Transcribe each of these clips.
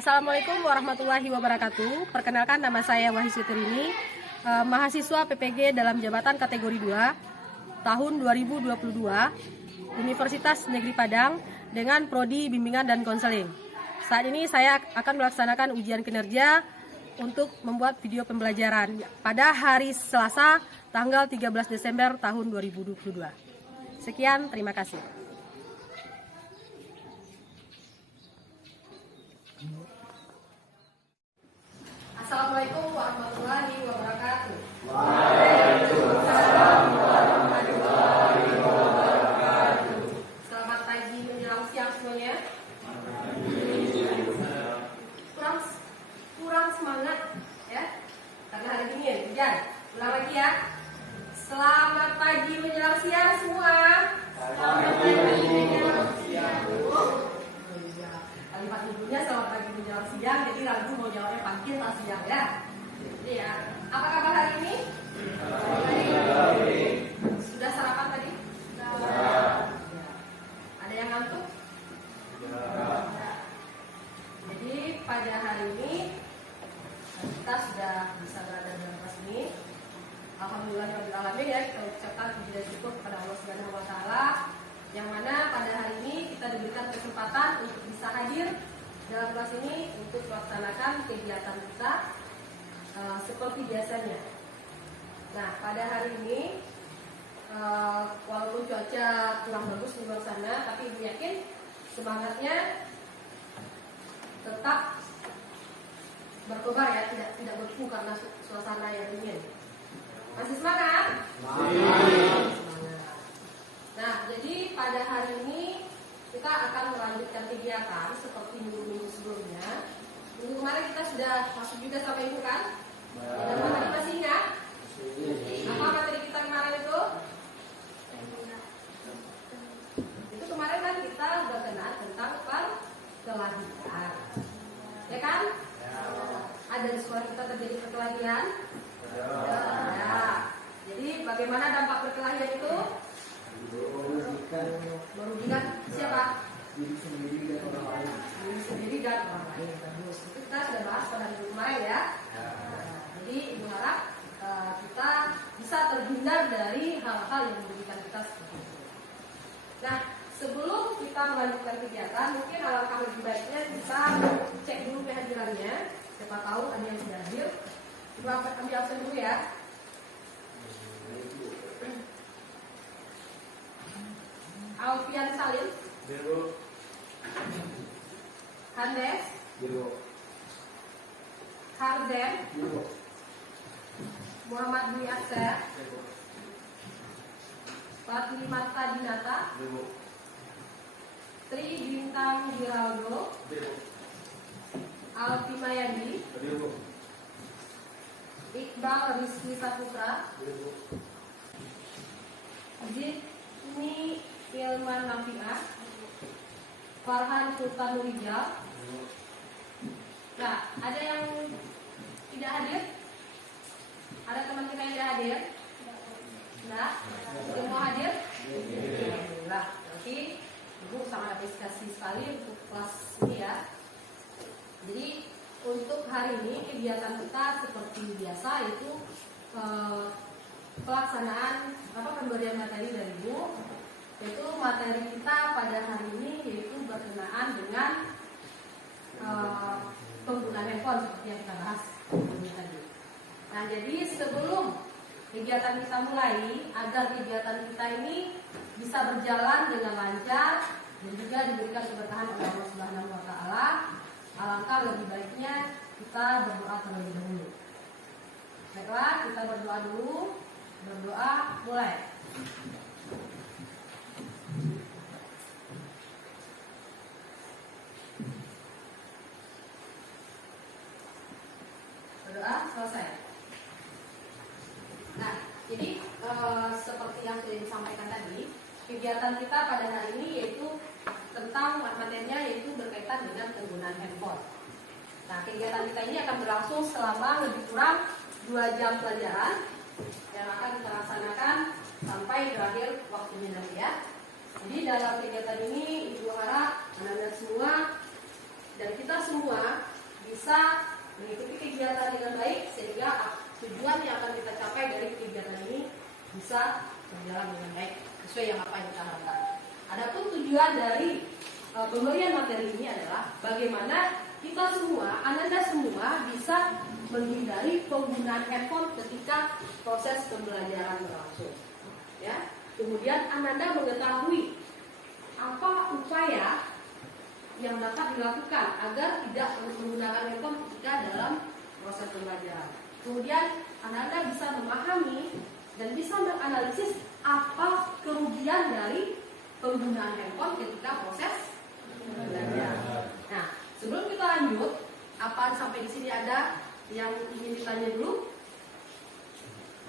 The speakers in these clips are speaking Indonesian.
Assalamualaikum warahmatullahi wabarakatuh. Perkenalkan, nama saya Wahyu Sitirini, mahasiswa PPG dalam jabatan kategori 2 tahun 2022 Universitas Negeri Padang dengan prodi bimbingan dan konseling. Saat ini saya akan melaksanakan ujian kinerja untuk membuat video pembelajaran pada hari Selasa tanggal 13 Desember tahun 2022. Sekian, terima kasih. Assalamualaikum warahmatullahi wabarakatuh. Waalaikumsalam warahmatullahi wabarakatuh. Selamat pagi menjelang siang semuanya. Kurang semangat ya, karena hari dingin, hujan. Ulang lagi ya. Selamat pagi menjelang siang semua. Selamat pagi menjelang siang. Kalimat ibunya selamat pagi menjelang siang, jadi lagu mau jawabnya pagi atau siang ya. Jadi ya, apa kabar hari ini? Sudah sarapan tadi? Sudah. Ada yang ngantuk? Ya. Jadi pada hari ini kita sudah bisa berada dalam kelas ini. Alhamdulillahirabbil alamin ya, kita ucapkan puji dan syukur kepada Allah Subhanahu wa taala yang mana pada hari ini kita diberikan kesempatan untuk bisa hadir dalam kelas ini untuk melaksanakan kegiatan kita seperti biasanya. Nah, pada hari ini walaupun cuaca kurang bagus di luar sana, tapi Ibu yakin semangatnya tetap berkobar ya, tidak berku karena suasana yang dingin. Masih semangat? Semangat. Nah, jadi pada hari ini kita akan melanjutkan kegiatan seperti minggu-minggu sebelumnya. Minggu kemarin kita sudah masuk juga sampai Ibu kan? Dan materi masih ingat? Apa materi kita kemarin itu? Itu kemarin kan kita berkenaan tentang perkelahian, ya kan? Ada di sekolah kita terjadi perkelahian? Ya. Jadi bagaimana dampak perkelahian itu? Merugikan siapa? Diri sendiri dan orang lain. Diri sendiri dan orang lain. Bagus. Itu kita sudah bahas pada minggu kemarin ya. Jadi Ibu harap kita bisa terhindar dari hal-hal yang merugikan kita seperti itu. Nah, sebelum kita melanjutkan kegiatan, mungkin alangkah lebih baiknya kita cek dulu kehadirannya. Siapa tahu ada yang sudah hadir. Ibu ambil absen dulu ya. Alfian Salim, Handes, Harden, Muhammad Dwi Akser, Fatih Marta Dinata, Tri Bintang Giraldo, Alfi Mayandi, Iqbal Rizky Saputra, Zidni Ilman Nafi'ah, Farhan Sultan Nurijal. Nah, ada yang tidak hadir? Ada teman kita yang tidak hadir? Nah, semua hadir? Alhamdulillah. Berarti Ibu sangat apresiasi sekali untuk kelas ini ya. Jadi untuk hari ini kegiatan kita seperti biasa, yaitu pelaksanaan pemberian materi dari Ibu. Yaitu materi kita pada hari ini yaitu berkenaan dengan penggunaan handphone seperti yang kita bahas tadi. Nah, jadi sebelum kegiatan kita mulai, agar kegiatan kita ini bisa berjalan dengan lancar dan juga diberikan keberkahan oleh Allah Subhanahu wa taala, alangkah lebih baiknya kita berdoa terlebih dahulu. Baiklah, kita berdoa dulu. Berdoa mulai. Berdoa selesai. Nah, jadi seperti yang sudah disampaikan tadi, kegiatan kita pada hari ini yaitu tentang materinya yaitu berkaitan dengan penggunaan handphone. Nah, kegiatan kita ini akan berlangsung selama lebih kurang 2 jam pelajaran yang akan kita laksanakan sampai berakhir waktunya nanti ya. Jadi dalam kegiatan ini Ibu harap anak-anak semua dan kita semua bisa mengikuti kegiatan dengan baik sehingga tujuan yang akan kita capai dari kegiatan ini bisa berjalan dengan baik sesuai yang apa yang kita harapkan. Adapun tujuan dari pemberian materi ini adalah bagaimana kita semua, Ananda semua bisa menghindari penggunaan handphone ketika proses pembelajaran berlangsung. Ya, kemudian Ananda mengetahui apa upaya yang dapat dilakukan agar tidak menggunakan handphone ketika dalam proses pembelajaran. Kemudian Ananda bisa memahami dan bisa menganalisis apa kerugian dari penggunaan handphone ketika proses pembelajaran. Nah, sebelum kita lanjut, apa sampai di sini ada yang ingin ditanya dulu?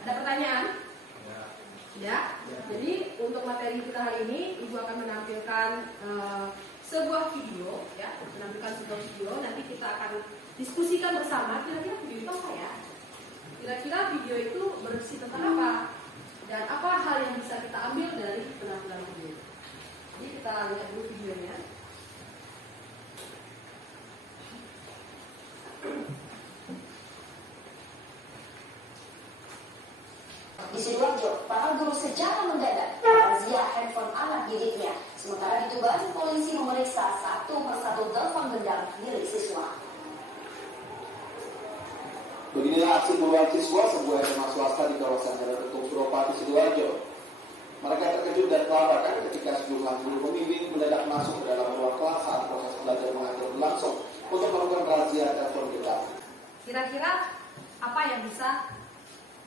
Ada pertanyaan? Ya. Jadi untuk materi kita hari ini, Ibu akan menampilkan sebuah video, ya, menampilkan sebuah video. Nanti kita akan diskusikan bersama. Kira-kira video itu apa ya? Kira-kira video itu berisi tentang apa? Dan apa hal yang bisa kita ambil dari penampilan video? Jadi kita lihat dulu videonya. Di Sidoarjo, para guru secara mendadak merazia handphone anak didiknya. Sementara di Tuban, polisi memeriksa satu persatu telepon genggam milik siswa. Beginilah aksi puluhan siswa sebuah SMA swasta di kawasan Jalan Ketum Suropati, Sidoarjo. Mereka terkejut dan kelabakan ketika sejumlah guru pembimbing mendadak masuk ke dalam ruang kelas saat proses belajar mengajar berlangsung untuk melakukan razia telepon genggam. Kira-kira apa yang bisa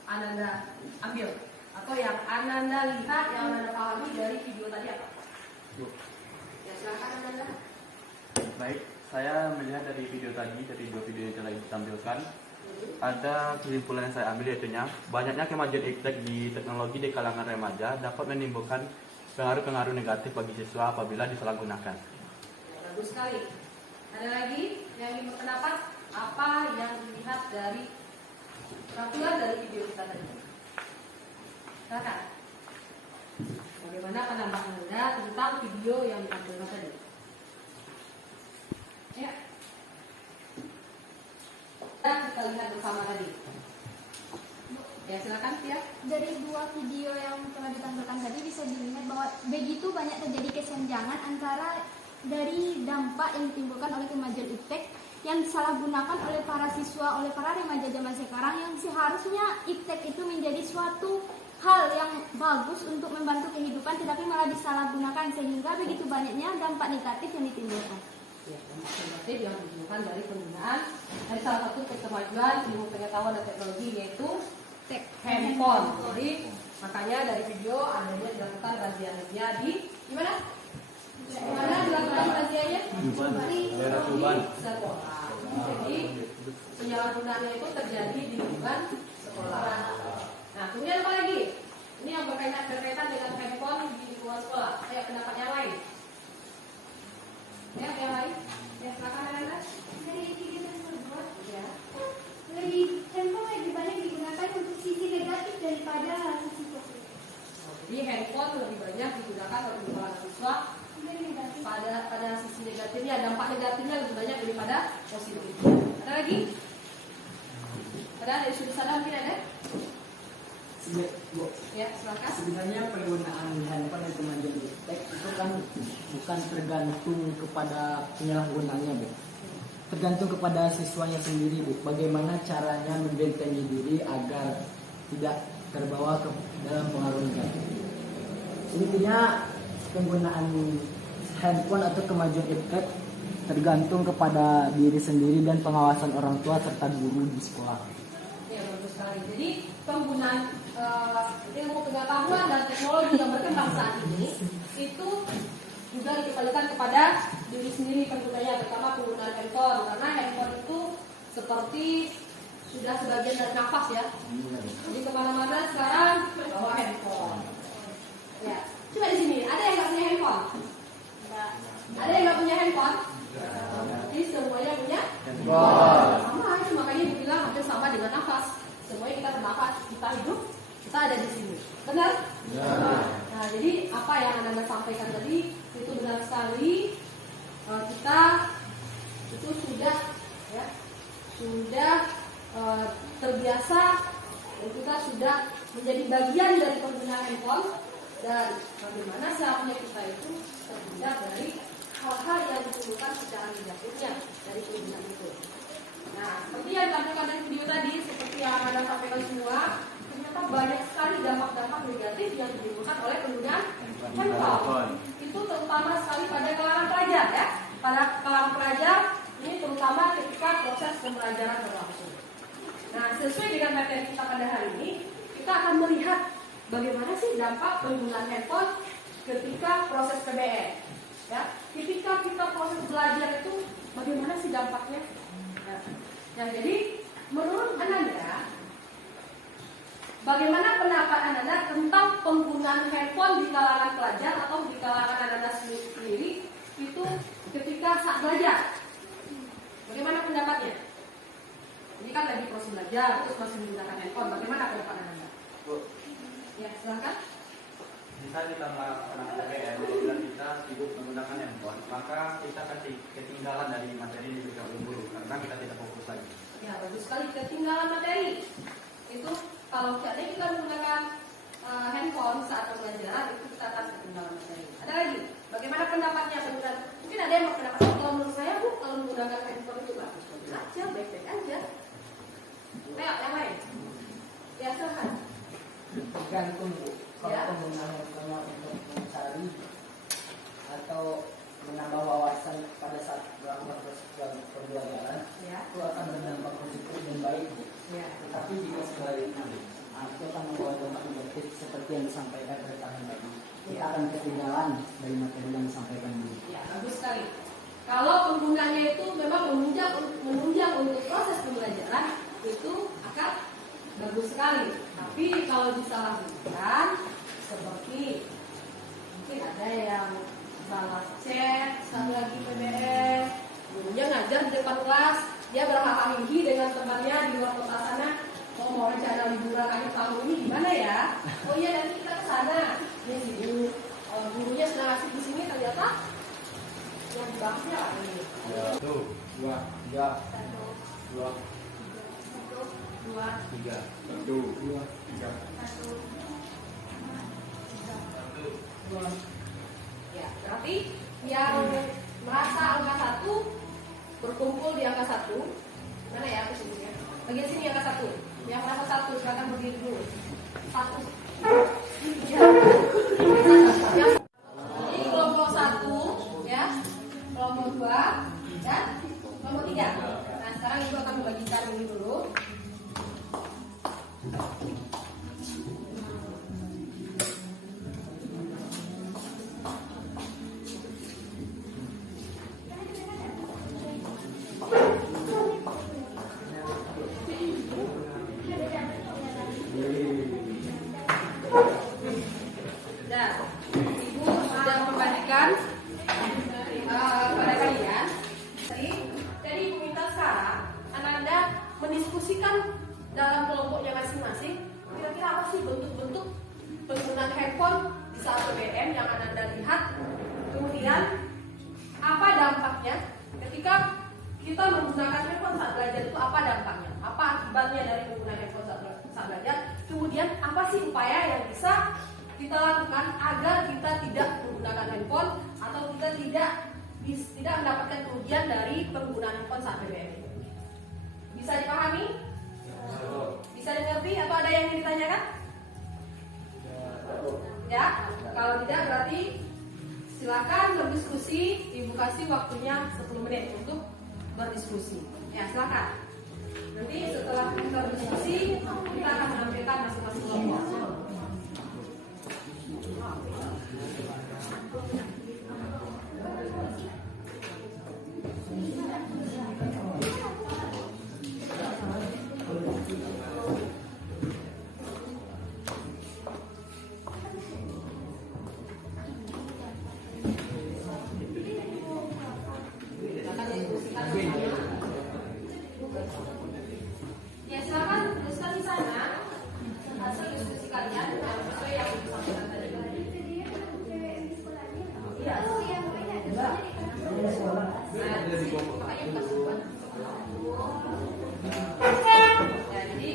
Ananda ambil atau yang Ananda lihat, yang Ananda pahami dari video tadi apa? Ya, silakan Ananda. Baik, saya melihat dari video tadi, dari dua video yang telah ditampilkan, ada kesimpulan yang saya ambil yaitu banyaknya kemajuan iptek di teknologi di kalangan remaja dapat menimbulkan pengaruh-pengaruh negatif bagi siswa apabila disalahgunakan. Ya, bagus sekali. Ada lagi yang ingin berpendapat apa yang dilihat dari tampilan dari video kita tadi? Silakan. Bagaimana pendapat Anda tentang video yang ditampilkan tadi? Ya. Kita lihat bersama tadi. Ya, silakan ya. Dari dua video yang telah ditampilkan tadi bisa dilihat bahwa begitu banyak terjadi kesenjangan antara dari dampak yang ditimbulkan oleh kemajuan iptek yang disalahgunakan oleh para siswa, oleh para remaja zaman sekarang, yang seharusnya iptek itu menjadi suatu hal yang bagus untuk membantu kehidupan, tetapi malah disalahgunakan sehingga begitu banyaknya dampak negatif yang ditimbulkan. Ya, dampak negatif yang ditimbulkan dari penggunaan dari salah satu kemajuan ilmu pengetahuan dan teknologi yaitu handphone. Jadi makanya dari video adanya dilakukan razia di mana? Mana dilakukan razianya? Di sekolah. Jadi penyalahgunaannya itu terjadi di lingkungan sekolah. Nah, kemudian apa lagi? Ini yang berkaitan dengan handphone di lingkungan sekolah. Kayak pendapat yang lain. Ya, yang lain? Ya, silakan Anda. Dari video tersebut, Ya. handphone lebih banyak digunakan untuk sisi negatif daripada sisi positif. Jadi handphone lebih banyak digunakan oleh para siswa pada sisi negatifnya, dampak negatifnya lebih banyak daripada positifnya. Ada lagi? Ada dari sudut sana mungkin ada? Ya, silakan. Sebenarnya penggunaan handphone dan kemajuan iptek itu kan bukan tergantung kepada penyalahgunaannya, Bu. Tergantung kepada siswanya sendiri, Bu. Bagaimana caranya membentengi diri agar tidak terbawa ke dalam pengaruh negatif. Intinya penggunaan handphone atau kemajuan iptek tergantung kepada diri sendiri dan pengawasan orang tua serta guru di sekolah. Ya, bagus sekali. Jadi penggunaan ilmu pengetahuan dan teknologi yang berkembang saat ini itu juga dikembalikan kepada diri sendiri penggunanya, terutama penggunaan handphone, karena handphone itu seperti sudah sebagian dari nafas ya. Jadi kemana-mana sekarang bawa handphone. Ya, coba di sini ada yang nggak punya handphone? Ada yang nggak punya handphone? Jadi semuanya punya handphone. Sama aja, makanya dibilang hampir sama dengan nafas. Semuanya kita bernafas, kita hidup, kita ada di sini. Benar? Ya. Nah, jadi apa yang Anda sampaikan tadi itu benar sekali. Kita itu sudah ya biasa dan kita sudah menjadi bagian dari pengguna handphone, dan bagaimana seharusnya kita itu terhindar dari hal-hal yang ditimbulkan secara negatifnya dari penggunaan itu. Nah, seperti yang ditampilkan dari video tadi, seperti yang Anda sampaikan semua, ternyata banyak sekali dampak-dampak negatif yang ditimbulkan oleh penggunaan handphone. Itu terutama sekali pada kalangan pelajar ya. Pada kalangan pelajar ini terutama ketika proses pembelajaran berlangsung. Nah, sesuai dengan materi kita pada hari ini, kita akan melihat bagaimana sih dampak penggunaan handphone ketika proses PBM. Ya, ketika kita proses belajar itu bagaimana sih dampaknya? Nah, jadi menurut Ananda, bagaimana pendapat Ananda tentang penggunaan handphone di kalangan pelajar atau di kalangan Ananda sendiri itu ketika saat belajar? Bagaimana pendapatnya? Ini kan lagi proses belajar, terus masih menggunakan handphone. Bagaimana pendapat Ananda? Ya, silakan. Bisa kita melaksanakan PBM, apabila kita sibuk menggunakan handphone, maka kita akan ketinggalan dari materi yang diberikan oleh guru karena kita tidak fokus lagi. Ya, bagus sekali, ketinggalan materi. Itu kalau seandainya kita menggunakan handphone saat pembelajaran, itu kita akan ketinggalan materi. Ada lagi, bagaimana pendapatnya? Mungkin ada yang berpendapat, kalau menurut saya Bu, kalau menggunakan handphone itu bagus aja, baik-baik aja. Ayo, yang lain. Ya, silakan. Tergantung Bu. Kalau Ya. penggunaan handphone untuk mencari atau menambah wawasan pada saat melakukan proses pembelajaran, Ya. itu akan berdampak positif dan baik Bu. Ya. Tetapi jika sebaliknya, itu akan membawa dampak negatif seperti yang disampaikan oleh Kang tadi. Kita akan ketinggalan dari materi yang disampaikan dulu. Ya, bagus sekali. Kalau penggunanya itu memang menunjang untuk proses pembelajaran, itu akan bagus sekali. Tapi kalau disalahgunakan, seperti mungkin ada yang salah chat, satu lagi PBM, gurunya ngajar di depan kelas, dia berhahaha dengan temannya di luar kota sana. Mau rencana liburan akhir tahun ini gimana ya? Oh iya, nanti kita ke sana. Ya sih, gurunya sedang asik di sini, ternyata yang dibahasnya apa ini? Satu, dua, tiga, dua, Satu, dua, tiga, satu, dua, tiga, satu, dua. ya, berarti yang merasa angka 1 berkumpul di angka 1. Mana ya aku sebutnya? Bagian sini angka 1. Yang merasa 1 silakan berdiri dulu. 1. Ya. Ini kelompok 1 ya. Kelompok 2 dan kelompok 3. Nah, sekarang Ibu akan membagikan ini dulu. Dan Ibu sudah membagikan pada kalian. Jadi Ibu minta sekarang Ananda mendiskusikan dalam kelompoknya masing-masing. Kira-kira apa sih bentuk-bentuk penggunaan handphone di saat PBM yang Ananda lihat? Kemudian apa dampaknya ketika kita menggunakan handphone saat belajar itu? Apa dampaknya? Apa akibatnya dari menggunakan handphone saat belajar? Kemudian apa sih upaya yang bisa kita lakukan agar kita tidak menggunakan handphone atau kita tidak mendapatkan kerugian dari penggunaan handphone saat PBM? Bisa dipahami? Bisa dimengerti atau ada yang ingin ditanyakan? Ya, kalau tidak berarti silakan berdiskusi. Ibu kasih waktunya 10 menit untuk berdiskusi. Ya, silakan. Nanti setelah kita berdiskusi, kita akan menampilkan masing-masing kelompok. Ya, silakan tuliskan di sana hasil diskusi kalian yang sesuai yang disampaikan tadi. Iya. Makanya bukan sebuah. Ya, jadi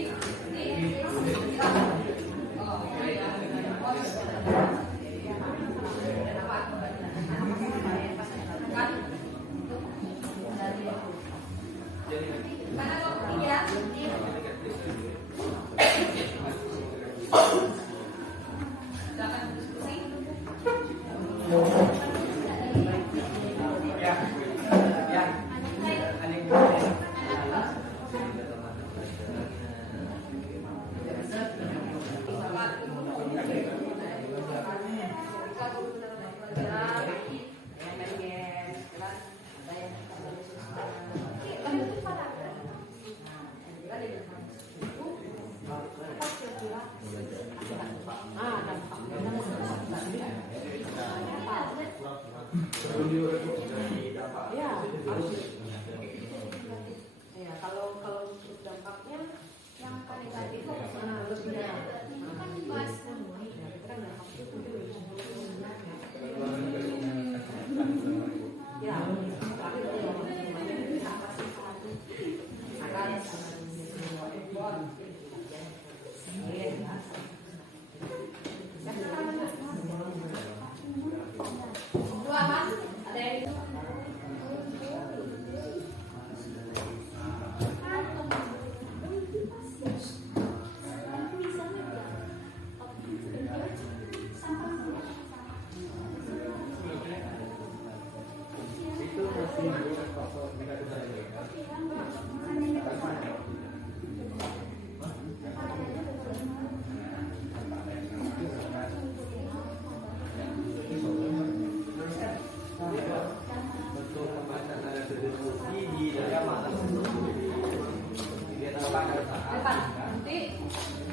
Nanti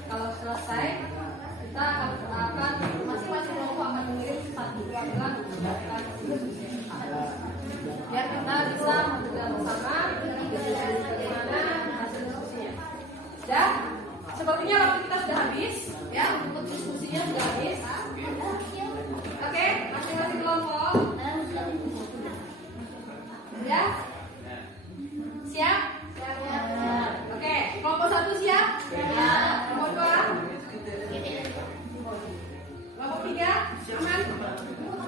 kalau selesai kita akan masing-masing kelompok akan mengirim satu gambar biar kita bisa mendengar bersama bagaimana hasil diskusinya. Dan sepertinya waktu kita sudah habis, ya, untuk diskusinya sudah habis. Oke, masing-masing kelompok. Ya, siap? Oke, kelompok 1 siap? Kelompok 2? Kelompok 3? Aman?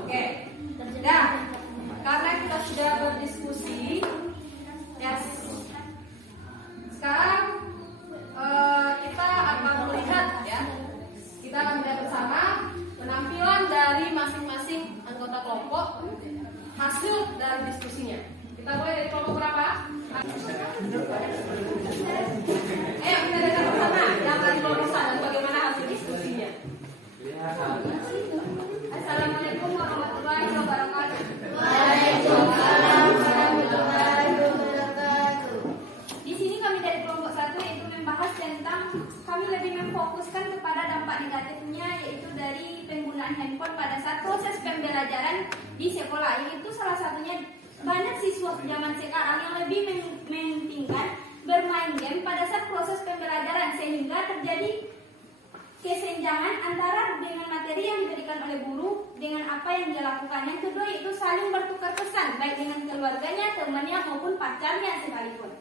Oke. Nah, karena kita sudah berdiskusi, ya, sekarang kita akan melihat, ya, kita akan melihat bersama penampilan dari masing-masing anggota kelompok, hasil dari diskusinya. Kita mulai dari kelompok berapa? Ayo kita dengar bersama yang dari kelompok 1 bagaimana hasil diskusinya. Assalamualaikum warahmatullahi wabarakatuh. Waalaikumsalam warahmatullahi wabarakatuh. Di sini kami dari kelompok 1 yaitu membahas tentang kami lebih memfokuskan kepada dampak negatifnya, yaitu dari penggunaan handphone pada saat proses pembelajaran di sekolah. Yaitu salah satunya banyak siswa zaman sekarang yang lebih mementingkan bermain game pada saat proses pembelajaran, sehingga terjadi kesenjangan antara dengan materi yang diberikan oleh guru dengan apa yang dia lakukan. Yang kedua yaitu saling bertukar pesan baik dengan keluarganya, temannya maupun pacarnya sekalipun.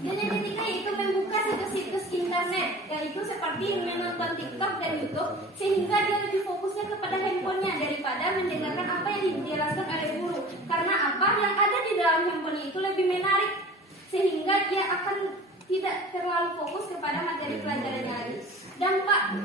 Dan yang ketiga yaitu membuka situs-situs internet, yaitu seperti menonton TikTok dan YouTube, sehingga dia lebih fokusnya kepada handphonenya daripada mendengarkan apa yang dijelaskan oleh guru. Karena apa yang ada di dalam handphonenya itu lebih menarik, sehingga dia akan tidak terlalu fokus kepada materi pelajarannya lagi. Dampak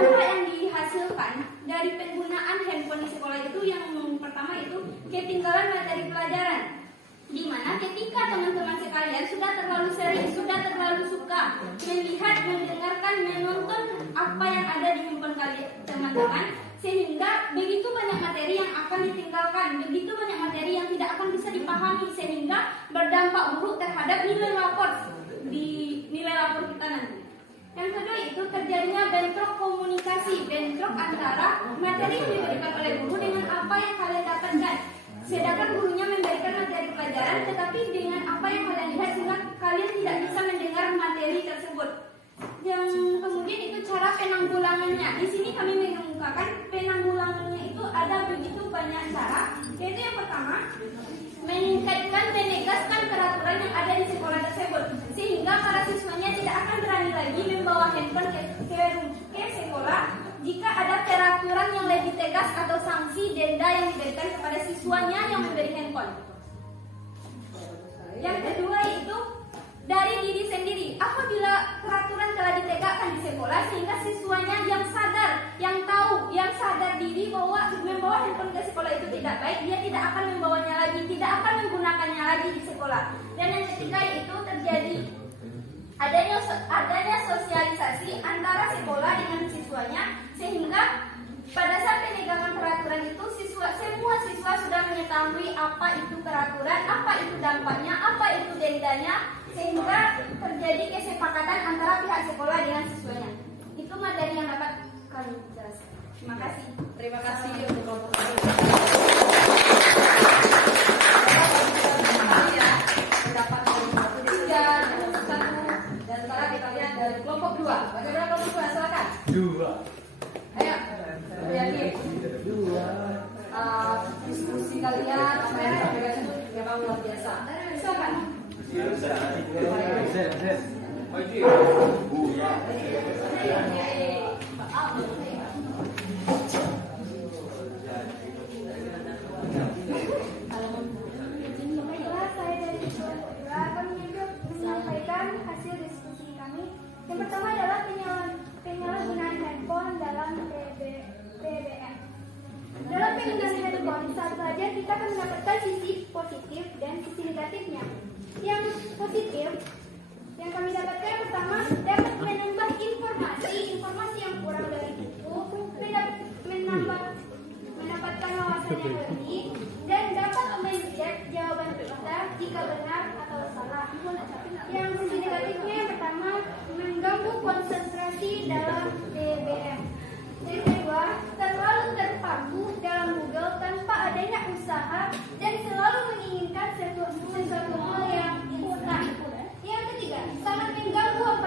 yang dihasilkan dari penggunaan handphone di sekolah itu yang pertama itu ketinggalan materi pelajaran, di mana ketika teman-teman sekalian sudah terlalu sering, sudah terlalu suka melihat, mendengarkan, menonton apa yang ada di handphone kalian teman-teman, sehingga begitu banyak materi yang akan ditinggalkan, begitu banyak materi yang tidak akan bisa dipahami, sehingga berdampak buruk terhadap nilai rapor kita nanti. Yang kedua itu terjadinya bentrok komunikasi, bentrok antara materi yang diberikan oleh guru dengan apa yang kalian dapatkan. Sedangkan gurunya memberikan materi pelajaran, tetapi dengan apa yang kalian lihat sehingga kalian tidak bisa mendengar materi tersebut. Yang kemudian itu cara penanggulangannya. Di sini kami mengemukakan penanggulangannya itu ada begitu banyak cara. Yaitu yang pertama, menegaskan peraturan yang ada di sekolah tersebut, sehingga para siswanya tidak akan berani lagi membawa handphone ke sekolah jika ada peraturan yang lebih tegas atau sanksi denda yang diberikan kepada siswanya yang memberi handphone. Yang kedua yaitu dari diri sendiri. Apabila peraturan telah ditegakkan di sekolah sehingga siswanya yang sadar, yang tahu, yang sadar diri bahwa membawa handphone ke sekolah itu tidak baik, dia tidak akan membawanya lagi, tidak akan menggunakannya lagi di sekolah. Dan yang ketiga yaitu terjadi adanya sosialisasi antara sekolah dengan siswanya, sehingga pada saat penegakan peraturan itu semua siswa sudah mengetahui apa itu peraturan, apa itu dampaknya, apa itu dendanya, sehingga terjadi kesepakatan antara pihak sekolah dengan siswanya. Itu materi yang dapat kami jelaskan. Terima kasih. Terima kasih untuk kelompok 1. Pendapat kelompok 3, kelompok 1, dan sekarang kita lihat dari kelompok 2. Bagaimana kelompok 2? Silakan. 2. Ayo. Jadi diskusi kalian apa yang kalian memang luar biasa. Silakan. Baiklah, saya dari kelompok 2 akan menyampaikan hasil diskusi kami. Yang pertama adalah penyalahgunaan handphone dalam PBM. Dalam penggunaan handphone, saat belajar kita akan mendapatkan sisi positif dan sisi negatif Yang positif yang kami dapatkan pertama dapat menambah informasi yang kurang dari buku, mendapatkan wawasan yang lebih, dan dapat melihat jawaban kita jika benar atau salah. Yang sisi negatifnya yang pertama mengganggu konsentrasi dalam BBM. Yang kedua, terlalu terpaku dalam Google tanpa adanya usaha dan selalu menginginkan sesuatu hal yang instan. Yang ketiga, sangat mengganggu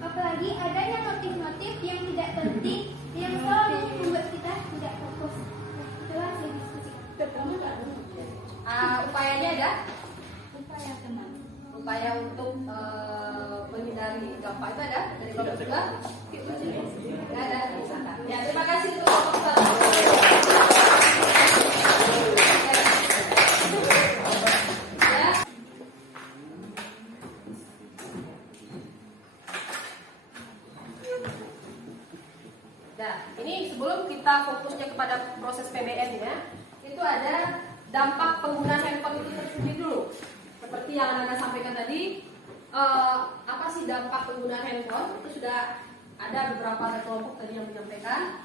apalagi adanya notif-notif yang tidak penting yang selalu membuat kita tidak fokus. Itulah saya diskusikan. Upayanya ada? Upaya tenang. Upaya untuk menghindari dampak itu ada dari Bapak juga? Tidak ada. Misalkan. Ya, terima kasih untuk Bapak. Ya. Nah, ini sebelum kita fokusnya kepada proses PBN ya, itu ada dampak penggunaan handphone itu tersendiri dulu. Seperti yang Anda sampaikan tadi, apa sih dampak penggunaan handphone? Itu sudah ada beberapa kelompok tadi yang menyampaikan.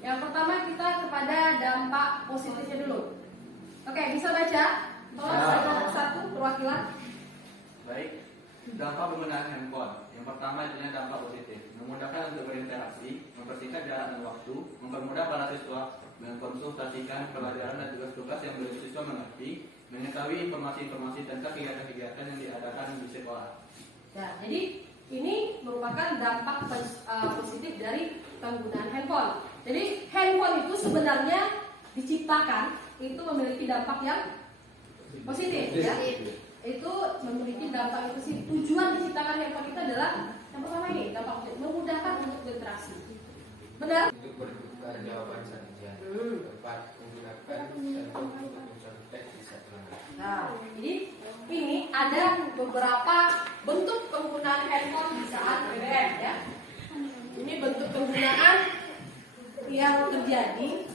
Yang pertama kita kepada dampak positifnya dulu. Oke, bisa baca? Tolong satu perwakilan. Baik, dampak penggunaan handphone. Yang pertama itunya dampak positif, memudahkan untuk berinteraksi, mempersingkat jarak dan waktu, mempermudah para siswa mengkonsultasikan pelajaran dan tugas-tugas yang belum siswa mengerti, mengetahui informasi-informasi tentang kegiatan-kegiatan yang diadakan di sekolah. Ya, jadi ini merupakan dampak positif dari penggunaan handphone. Jadi handphone itu sebenarnya diciptakan itu memiliki dampak yang positif, ya. Itu memiliki dampak itu sih. Tujuan diciptakan handphone itu adalah yang pertama ini dampak positif, memudahkan untuk berinteraksi. Benar? Untuk bertukar jawaban saja, tepat menggunakan untuk mencontek bisa terangkan. Nah, jadi ini ada beberapa bentuk penggunaan handphone di saat PBM ya. Ini bentuk penggunaan yang terjadi.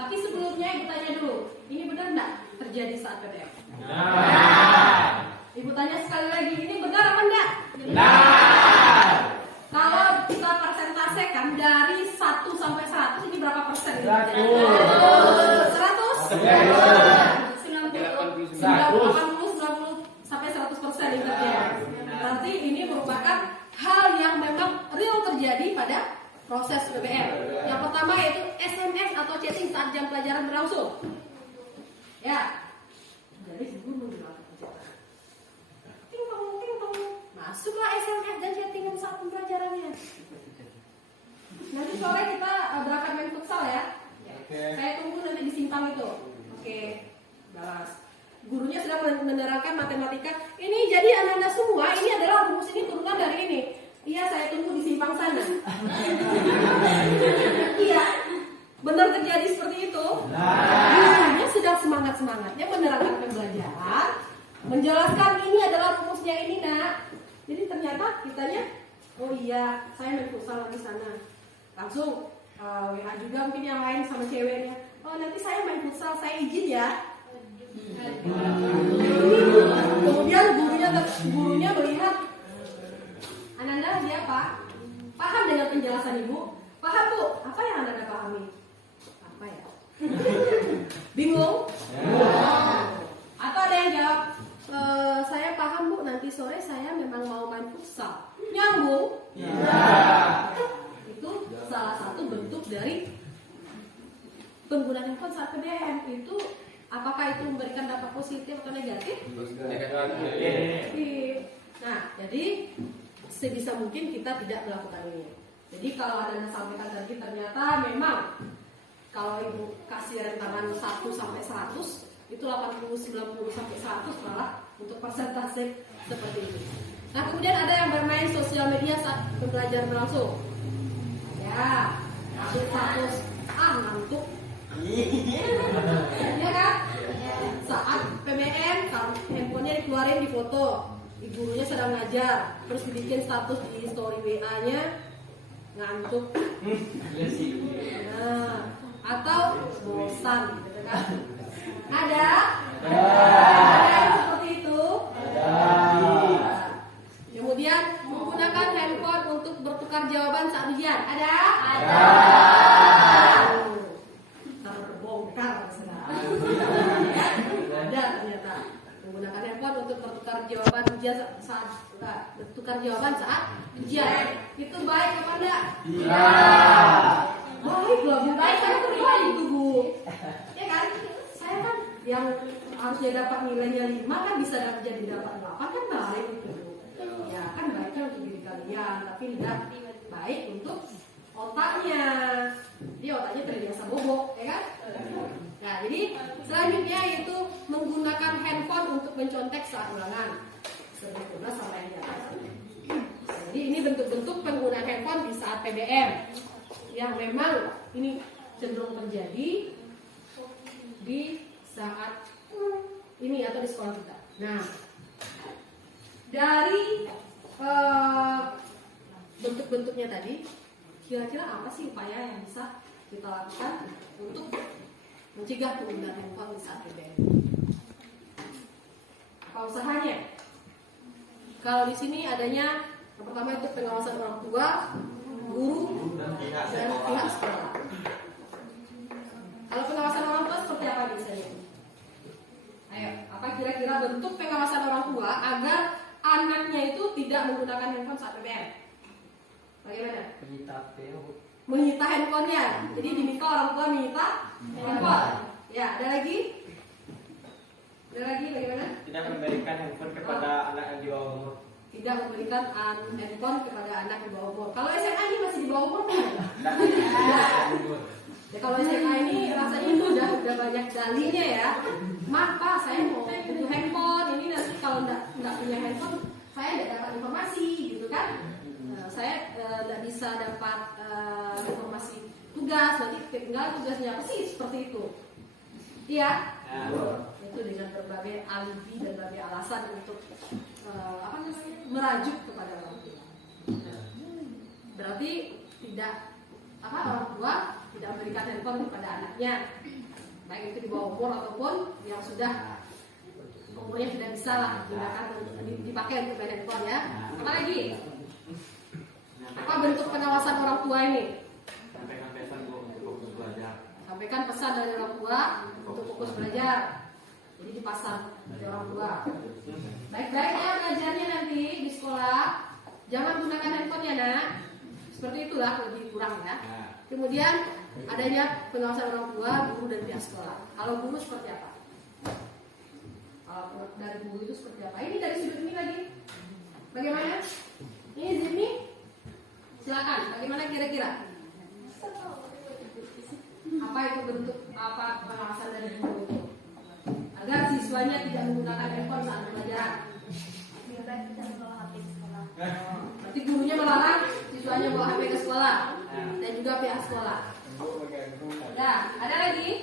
Tapi sebelumnya ibu tanya dulu, ini benar enggak terjadi saat PBM? Benar. Ibu tanya sekali lagi, ini benar apa enggak? Benar. Kalau kita persentasekan dari 1 sampai 100 ini berapa persen? 100. 100. 90 sampai 100% ini terjadi. Berarti ini merupakan hal yang memang real terjadi pada proses PBM. Yang pertama yaitu SMS atau chatting saat jam pelajaran berlangsung. Ya. Jadi guru ting tong. Masuklah SMS dan chattingan saat pembelajarannya. Nanti sore kita berangkat main futsal ya. Saya tunggu nanti di simpang itu. Oke. Balas. Gurunya sedang menerangkan matematika. Ini jadi anak-anak semua, ini adalah rumus ini turunan dari ini. Iya, saya tunggu di simpang sana. Iya, benar terjadi seperti itu. Gurunya sedang semangat-semangatnya menerangkan pembelajaran, menjelaskan ini adalah rumusnya ini, nak. Jadi ternyata kitanya, oh iya, saya main futsal di sana. Langsung WA juga mungkin yang lain sama ceweknya. Oh nanti saya main futsal, saya izin ya. Kemudian gurunya melihat Ananda dia paham dengan penjelasan ibu? Paham bu? Apa yang Ananda pahami? Apa ya? Bingung? Atau ada yang jawab saya paham bu, nanti sore saya memang mau main futsal. Nyambung? Itu salah satu bentuk dari penggunaan handphone saat PBM. Itu apakah itu memberikan dampak positif atau negatif? Negatif. Nah, jadi sebisa mungkin kita tidak melakukan ini. Jadi kalau ada yang sampaikan tadi ternyata memang kalau ibu kasih rentangan 1 sampai 100 itu 80, 90 sampai 100 malah untuk persentase seperti ini. Nah, kemudian ada yang bermain sosial media saat pembelajaran berlangsung. Ya, update status ngantuk. Ya kan? Saat PBM, handphonenya dikeluarin di foto, gurunya sedang ngajar, terus dibikin status di story WA-nya ngantuk. Nah, atau bosan, gitu kan? Ada yang seperti itu. untuk bertukar jawaban ujian saat ujian. Itu baik apa enggak? Iya. Baik loh, Bu. Baik, saya terima itu, Bu. Ya kan? Saya kan yang harusnya dapat nilainya 5 kan bisa jadi dapat 8 kan baik itu, Bu. Ya kan baiknya untuk diri kalian, tapi tidak baik untuk otaknya. Dia otaknya terbiasa bobok, ya kan? Nah, jadi selanjutnya yaitu menggunakan handphone untuk mencontek saat ulangan. Sebetulnya sama yang di atas. Jadi ini bentuk-bentuk penggunaan handphone di saat PBM yang memang ini cenderung terjadi di saat ini atau di sekolah kita. Nah, dari bentuk-bentuknya tadi, kira-kira apa sih upaya yang bisa kita lakukan untuk mencegah penggunaan handphone di saat PBM? Apa usahanya? Kalau di sini adanya yang pertama itu pengawasan orang tua, guru, dan pihak sekolah. Kalau pengawasan orang tua seperti apa biasanya? Ayo, apa kira-kira bentuk pengawasan orang tua agar anaknya itu tidak menggunakan handphone saat PBM? Bagaimana? Menyita handphonenya. Jadi diminta orang tua menyita handphone. Ya, ada lagi? Ada lagi bagaimana? Tidak memberikan handphone kepada anak yang di bawah umur. Tidak memberikan handphone kepada anak di bawah umur. Kalau SMA ini masih di bawah umur kan? Ya kalau SMA ini rasanya itu udah banyak dalilnya ya. Pak, saya mau butuh handphone. Ini nanti kalau nggak punya handphone, saya nggak dapat informasi, gitu kan? Saya nggak bisa dapat informasi tugas. Nanti tinggal tugasnya apa sih? Seperti itu. Iya. Itu dengan berbagai alibi dan berbagai alasan untuk merajuk kepada orang tua. Berarti orang tua tidak memberikan handphone kepada anaknya, baik itu di bawah umur ataupun yang sudah umurnya sudah bisa lah digunakan dipakai untuk main handphone ya. Apa lagi? Apa bentuk pengawasan orang tua ini? Sampaikan pesan untuk fokus belajar. Sampaikan pesan dari orang tua untuk fokus belajar. Jadi dipasang dari orang tua. Baik-baiknya belajarnya nanti di sekolah, jangan gunakan handphone ya nak. Seperti itulah lebih kurang ya. Kemudian adanya pengawasan orang tua, guru dan pihak sekolah. Kalau guru seperti apa? Kalau dari guru itu seperti apa? Ini dari sudut ini lagi. Bagaimana? Ini Zimi. Silakan. Bagaimana kira-kira? Apa itu bentuk pengawasan dari guru itu? Agar siswanya tidak menggunakan handphone saat pembelajaran. Berarti gurunya melarang siswanya bawa HP ke sekolah dan juga pihak sekolah. Ya, ada lagi?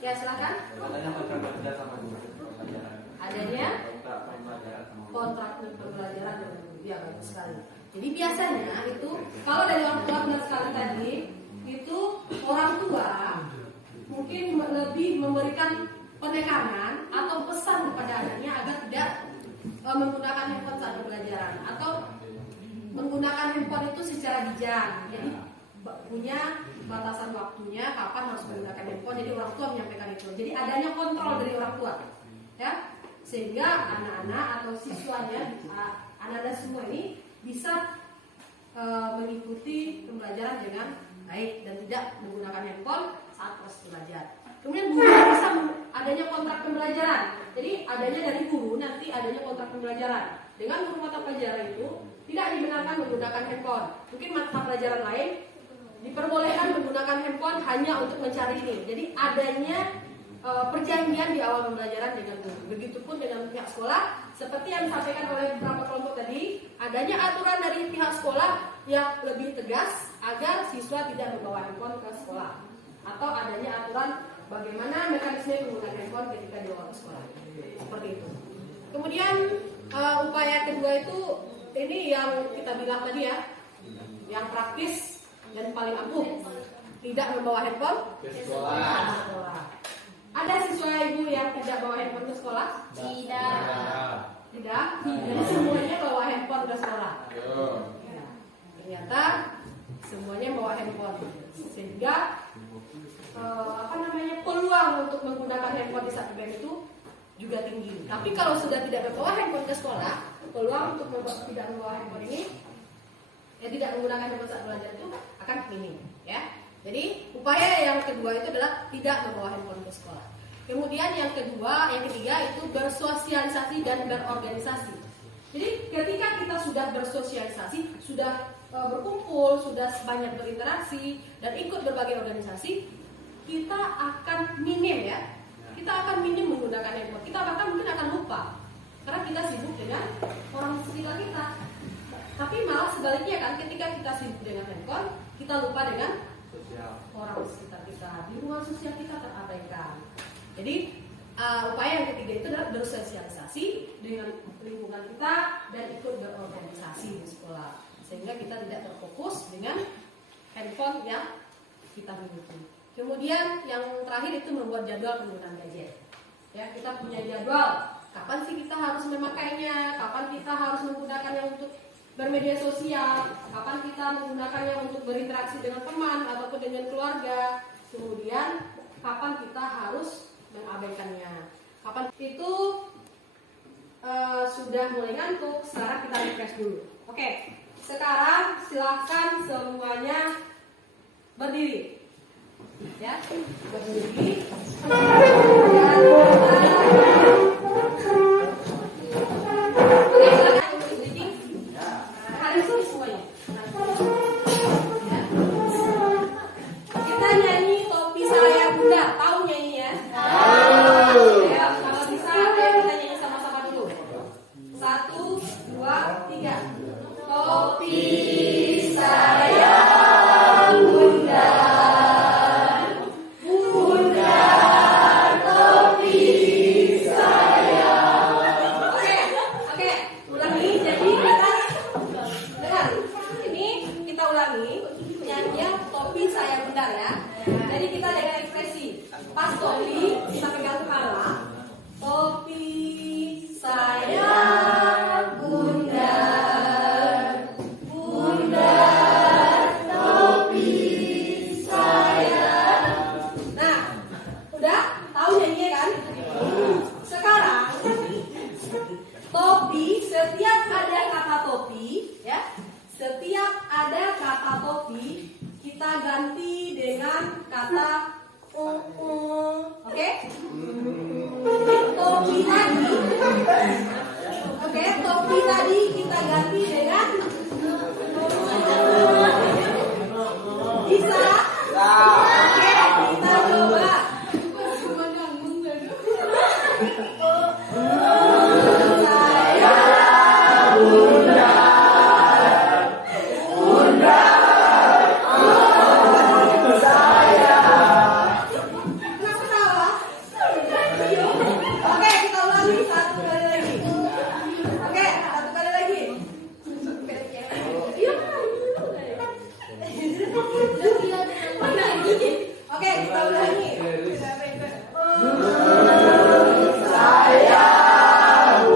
Ya, silakan. Adanya kontrak kerja sama guru pembelajaran. Adanya Kontrak pembelajaran sama guru. kontrak pembelajaran dengan guru. Ya, bagus sekali. Jadi biasanya itu kalau dari orang tua benar sekali tadi itu orang tua mungkin lebih memberikan penekanan atau pesan kepada anaknya agar tidak menggunakan handphone saat pembelajaran atau menggunakan handphone itu secara bijak. Jadi punya batasan waktunya kapan harus menggunakan handphone. Jadi orang tua menyampaikan itu. Jadi adanya kontrol dari orang tua, ya, sehingga anak-anak atau siswanya, anak-anak semua ini bisa mengikuti pembelajaran dengan baik dan tidak menggunakan handphone saat proses belajar. Kemudian guru bisa adanya kontrak pembelajaran. Jadi adanya dari guru nanti adanya kontrak pembelajaran. Dengan guru mata pelajaran itu tidak dibenarkan menggunakan handphone. Mungkin mata pelajaran lain diperbolehkan menggunakan handphone hanya untuk mencari ini. Jadi adanya perjanjian di awal pembelajaran dengan guru. Begitupun dengan pihak sekolah, seperti yang disampaikan oleh beberapa kelompok tadi, adanya aturan dari pihak sekolah yang lebih tegas agar siswa tidak membawa handphone ke sekolah. Atau adanya aturan bagaimana mekanisme penggunaan handphone ketika di luar sekolah. Seperti itu. Kemudian upaya kedua itu ini yang kita bilang tadi ya, yang praktis dan paling ampuh, tidak membawa handphone ke sekolah. Ada siswa ibu yang tidak bawa handphone ke sekolah? Tidak. Jadi semuanya bawa handphone ke sekolah. Ya. Ternyata semuanya bawa handphone, sehingga peluang untuk menggunakan handphone di saat PBM itu juga tinggi. Tapi kalau sudah tidak membawa handphone ke sekolah, peluang untuk tidak membawa handphone ini, tidak menggunakan handphone saat belajar itu akan minim, ya. Jadi upaya yang kedua itu adalah tidak membawa handphone ke sekolah. Kemudian yang ketiga itu bersosialisasi dan berorganisasi. Jadi ketika kita sudah bersosialisasi, sudah berkumpul, sudah banyak berinteraksi dan ikut berbagai organisasi, kita akan minim menggunakan handphone. Kita bahkan mungkin akan lupa karena kita sibuk dengan orang sekitar kita. Tapi malah sebaliknya kan, ketika kita sibuk dengan handphone, kita lupa dengan orang sekitar kita. Di ruang sosial kita terabaikan. Jadi upaya yang ketiga itu adalah bersosialisasi dengan lingkungan kita dan ikut berorganisasi di sekolah, sehingga kita tidak terfokus dengan handphone yang kita miliki. Kemudian yang terakhir itu membuat jadwal penggunaan gadget. Ya, kita punya jadwal. Kapan sih kita harus memakainya? Kapan kita harus menggunakannya untuk bermedia sosial? Kapan kita menggunakannya untuk berinteraksi dengan teman ataupun dengan keluarga? Kemudian kapan kita harus mengabaikannya? Kapan itu sudah mulai ngantuk? Sekarang kita refresh dulu. Oke, sekarang silahkan semuanya berdiri. Ya, berdiri. Oke, silakan berdiri. Hari ini semuanya. Ya. Kita nyanyi Topi Saya Bunda. Tahu nyanyi ya? Ya, kalau bisa ayo kita nyanyi sama-sama dulu. 1, 2, 3. Topi saya Bunda. Pas topi, kita pegang kepala. Topi saya Bunda, Bunda, topi saya. Nah, udah tahu nyanyinya kan? Sekarang topi, setiap ada kata topi, ya, setiap ada kata topi, kita ganti dengan kata oke? Topi tadi. Oke, topi tadi kita ganti dengan bisa? Oke, kita coba. Saya Bunda. Bunda. Oke, kita ulangi satu kali lagi. Oke, satu kali lagi. Oke, kita ulangi. Saya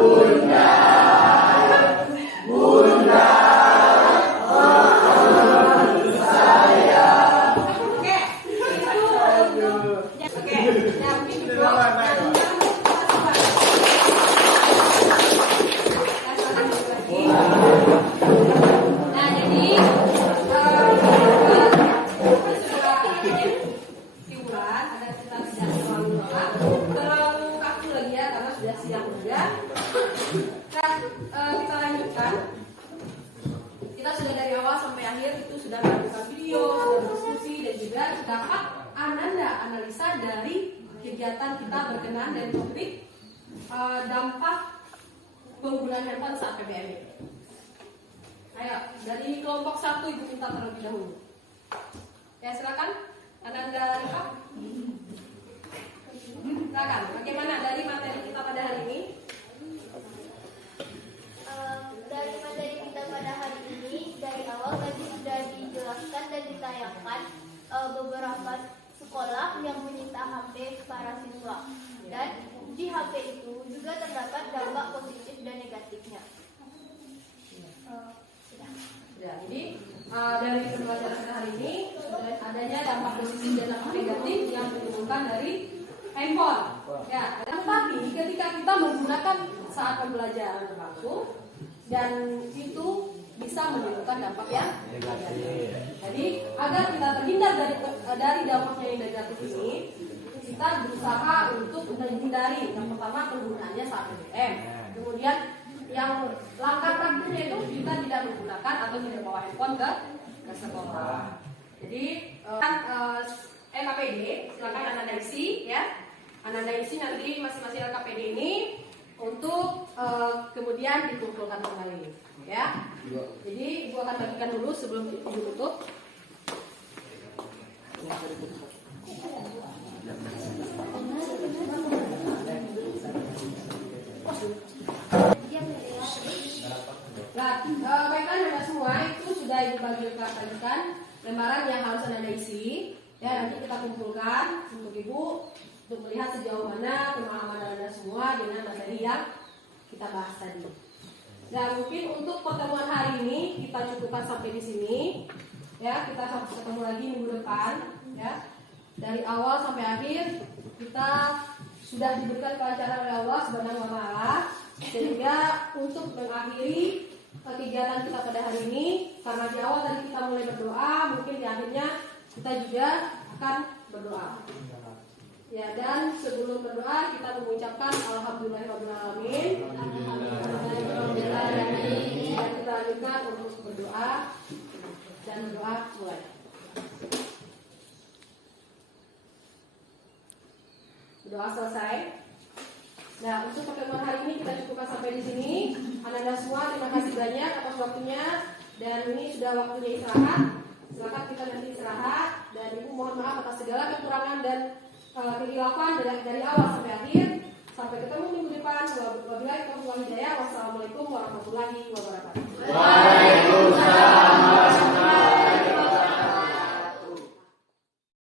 Bunda, Bunda, saya. Oke, itu oke, yang kedua. Nah, jadi simpulan ada kita tidak terlalu kaku lagi ya karena sudah siang juga. Nah, kita lanjutkan. Kita sudah dari awal sampai akhir itu sudah melakukan video, sudah diskusi dan juga dapat analisa dari kegiatan kita berkenaan dari topik dampak penggunaan handphone saat PPM. Ayo, dari kelompok 1 Ibu minta terlebih dahulu. Ya, silakan. Ananda Rifah. Silakan. Bagaimana dari materi kita pada hari ini? Dari materi kita pada hari ini, dari awal tadi sudah dijelaskan dan ditayangkan beberapa sekolah yang menyita HP para siswa. Dan di HP itu juga terdapat dampak positif dan negatifnya. Ya, jadi dari pembelajaran kita hari ini adanya dampak positif dan dampak negatif yang ditimbulkan dari handphone. Ya, tetapi ketika kita menggunakan saat pembelajaran berlangsung dan itu bisa menimbulkan dampak yang negatif. Jadi agar kita terhindar dari dampaknya yang negatif ini, kita berusaha untuk menghindari yang pertama penggunaannya saat BBM. Kemudian yang langkah praktiknya itu kita tidak menggunakan atau tidak bawa handphone ke sekolah. Jadi LKPD silakan Anda isi ya. Anda isi nanti masing-masing LKPD ini untuk kemudian dikumpulkan kembali ya. Jadi Ibu akan bagikan dulu sebelum Ibu tutup. Nah, baiklah Anda semua itu sudah Ibu bagikan lembaran yang harus Anda isi. Ya, nanti kita kumpulkan untuk Ibu untuk melihat sejauh mana pemahaman Anda semua dengan materi yang kita bahas tadi. Dan mungkin untuk pertemuan hari ini kita cukupkan sampai di sini. Ya, kita sampai ketemu lagi minggu depan. Ya, dari awal sampai akhir kita sudah diberikan kelancaran oleh Allah Subhanahu Wa Taala, sehingga untuk mengakhiri kegiatan kita pada hari ini, karena di awal tadi kita mulai berdoa, mungkin di akhirnya kita juga akan berdoa. Ya, dan sebelum berdoa kita mengucapkan alhamdulillahirobbilalamin. Dan kita lanjutkan untuk berdoa dan berdoa mulai. Berdoa selesai. Nah, untuk pertemuan hari ini kita cukupkan sampai di sini. Anda semua terima kasih banyak atas waktunya, dan ini sudah waktunya istirahat. Silakan kita nanti istirahat, dan Ibu mohon maaf atas segala kekurangan dan kehilafan dari awal sampai akhir. Sampai ketemu minggu depan. Wabillahi taufiq wal hidayah. Wassalamualaikum warahmatullahi wabarakatuh. Waalaikumsalam.